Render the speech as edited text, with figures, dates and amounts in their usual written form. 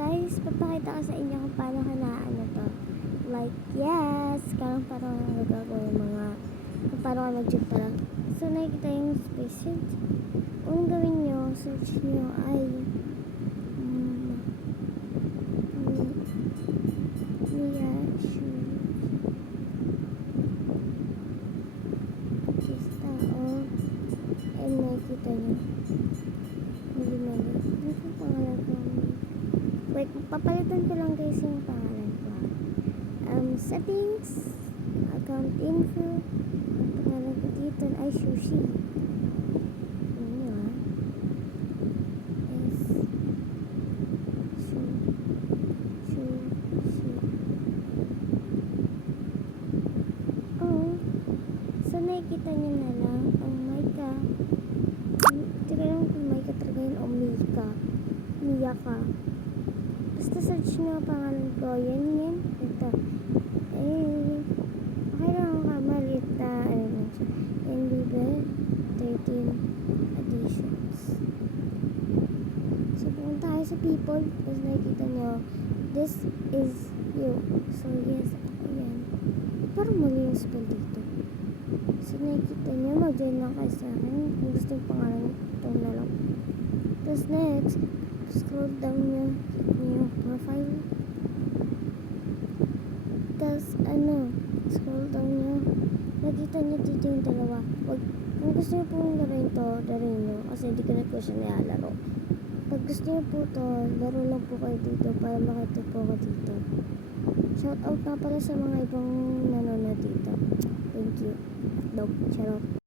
guys, papakita ko sa inyo kung paano ka na ano to. Like, yes, parang nagagawa yung mga kung paano ka mag-gym pala. So, nakikita yung spacesuit. Kung gawin nyo, search nyo ay Mia shoes. Basta, and nakikita nyo. Mali. Ano yung pangalan ko? Wait, papalitan ko lang guys yung pangalan ko. Settings, account info, ang pangalan ko dito ay Sushi. Ano is Sushi. So nakikita nyo na lang ang Mika. Tira lang kung Mika talaga yun o Miyaka. Basta search nyo ang pangalan ko. Yan. Ito. Okay lang ang kamalit na NBB 13 editions. So, pumunta tayo sa people. Tapos nakikita nyo, this is you. So, yes, ayan. Parang mali yung spell dito. So, nakikita nyo, mag-join lang kayo sa akin. Kung gusto yung pangalan, ito na lang. Tapos next, scroll down nyo, click nyo yung profile. Tapos, scroll down nyo. Nakita nyo dito yung dalawa. Kung gusto nyo pong gawin to, darin nyo. Kasi hindi ko na po siya nilalaro. Pag gusto nyo po to, laro lang po kayo dito para makita po ako dito. Shoutout na pala sa mga ibang nanonood dito. Thank you. Charot.